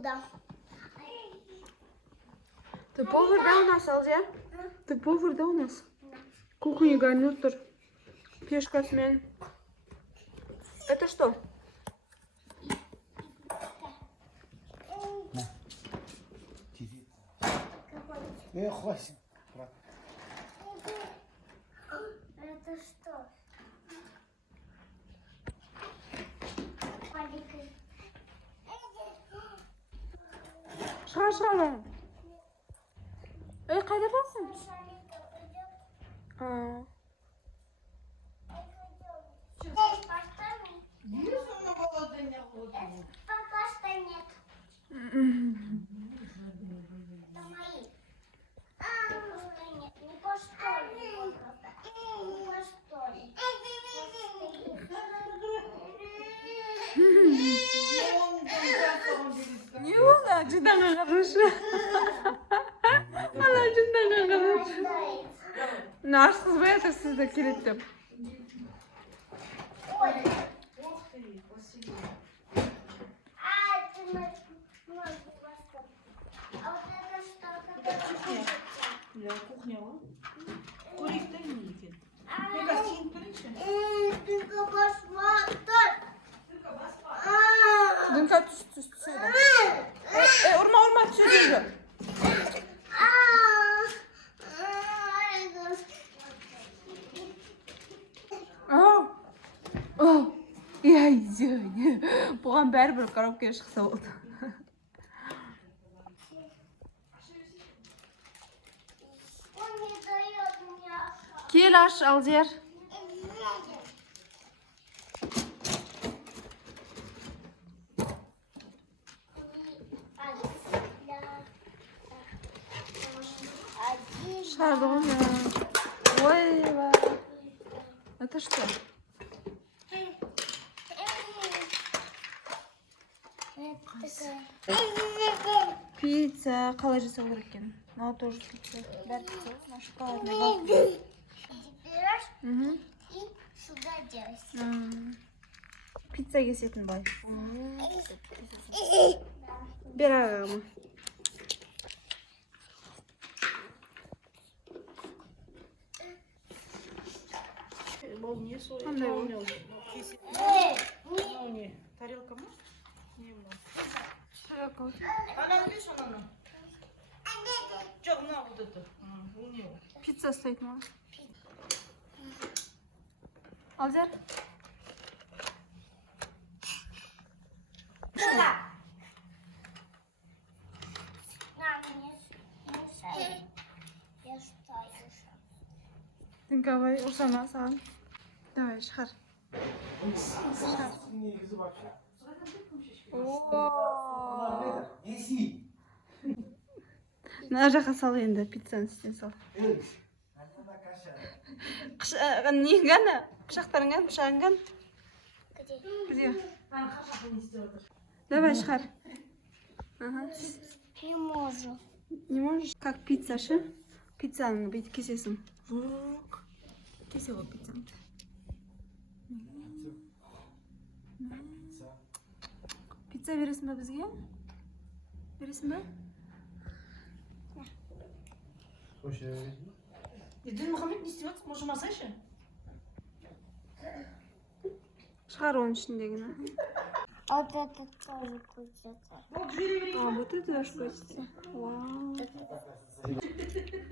куда? Ты повар, да, у нас, Алдия? Ты повар, да, у нас? Кухня гарнитур. Пешка смен. Это что? Хватит. Это что? Шашлама. Ey, qayda borsin? Ha. Пока что нет. Это мои. Что нет, не по что ли? Не по что ли? Не вона, cidden хорошо. Она cidden хорошо. Narsız bayatır sizde kilittim. Ой. А, ты ноги восторг. А вот это что? Это кушается? Ya kuchnia. Korikte mi yedin? Ne kadar çiğ pirinç mi? Только посмотр. Türka basma. Dünka tüs söyle. Urma tüsüyor. Ya izin. Бұған бәрібір коробкаға шықса болды. Он не дает мне. Кел аш, Алдияр. Шардон. Ой, это что? Пицца. Қалай жасау керек екен? Мынау тоже пицца. Бәрі пицца. Мына шоколадный вафля. Берешь и сюда делаешь. Пицца кесетін бай. Бер ағама. Бұл не соя? Қандай ол? Мынау не? Тарелка ма? Не мынау. Ана білеш ананы? Жоқ, мынау вот это. Ол не ол? Пицца стоит ма? Алдияр? Дінка бай, ұрсама саған. Давай, шығар. Негізі вообще. Ооо. Неси. Мына жаққа сал енді, пиццаны үстіне сал. Неңгені? Пышақтарыңған, пышағыңған? Где? Давай, шығар. Не могу. Не можешь? Как пицца, шы? Пиццаны бүйтіп кесесің. Жоқ. Кесе ғой пиццаны. Пицца бересің ба бізге? Бересің ба? Дін Мұхаммед не істеватсың? Может, масайшы? Шығар оның ішіндегіні. Вот это тоже крутится. Вот, жире берейін. А, вот это даже крутится. Вау.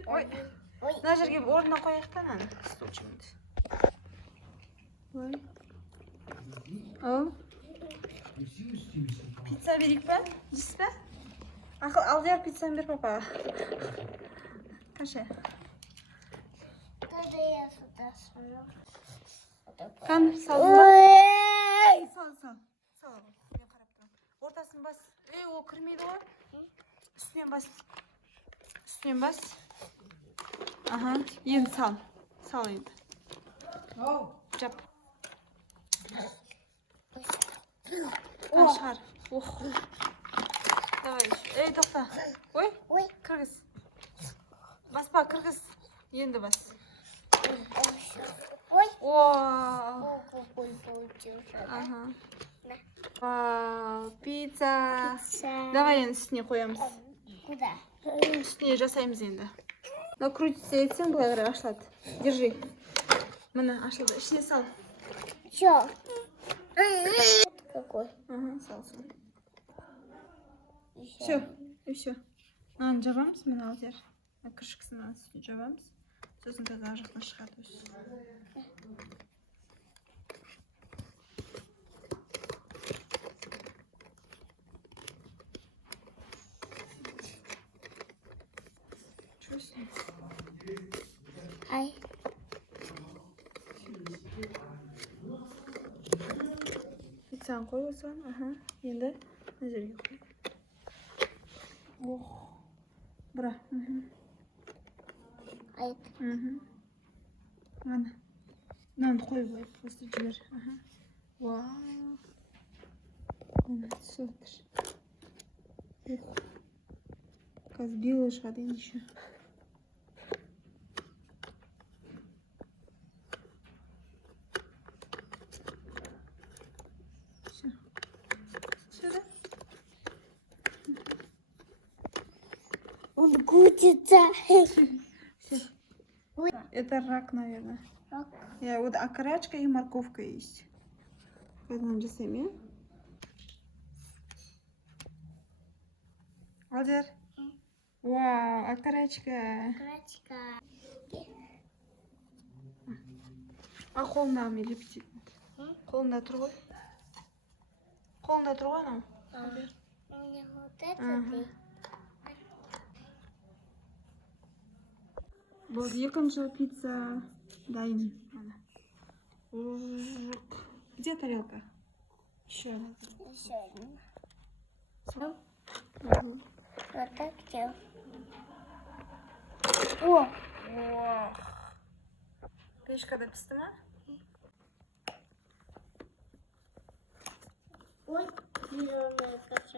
Ой. Ой. Мына жерге орнына қояйық та мынаны. Стульчигімді. Ой. Ау. Пицца берейік па? Жейсіз ба? Алдияр пиццаны бер папаға. Қанша? Тогда я сюда сажу. Қан, салдың ба? Сал. Мен қарап тұрам. Ортасын бас. Ол кірмейді ғой. Үстінен бас. Үстінен бас. Аха. Енді сал. Сал енді. Жап. Шығар. Ох. Давай. Ей, тоқта. Ой. Ой. Кіргіз. Баспа, кіргіз. Енді бас. Ой. О. Какой получился. Ага. Вау, пицца. Давай енді үстіне қоямыз. Куда? Үстіне жасаймыз енді. Мынау крутиться етсең былай қарай ашылады. Держи. Міне ашылды. Ішіне сал. Чё? Какой? Ага, сал. Все. И все. Мынаны жабамыз, міне алдер. Крышкасын үстіне жабамыз. Сосын таза жақтан шығады өз. Ай. Пиццаны қой осыған. Аха. Енді мына жерге қой. Ох. Бұра. Айт. Ана. Мынаны қой бой. Просто жібер. Аха. Вау. Ана түсіп отыр. Қазір белый шығады енді еще. Он крутится. Все. Это рак, наверное. Рак. Вот окорячка и морковка есть. Поэтому жасаймын, Алдер. Вау, окорячка. Крачка. А қолында ме лепить? Қолында тұр ғой. Қолында тұр ғой анау. У меня вот это Ага. ты. Вот екінші пицца дайын. Ана. Где тарелка? Еще одна. Еще один. Сразу? Вот так делал. О! О! Печкада пісті ма? Ой, зеленая каша.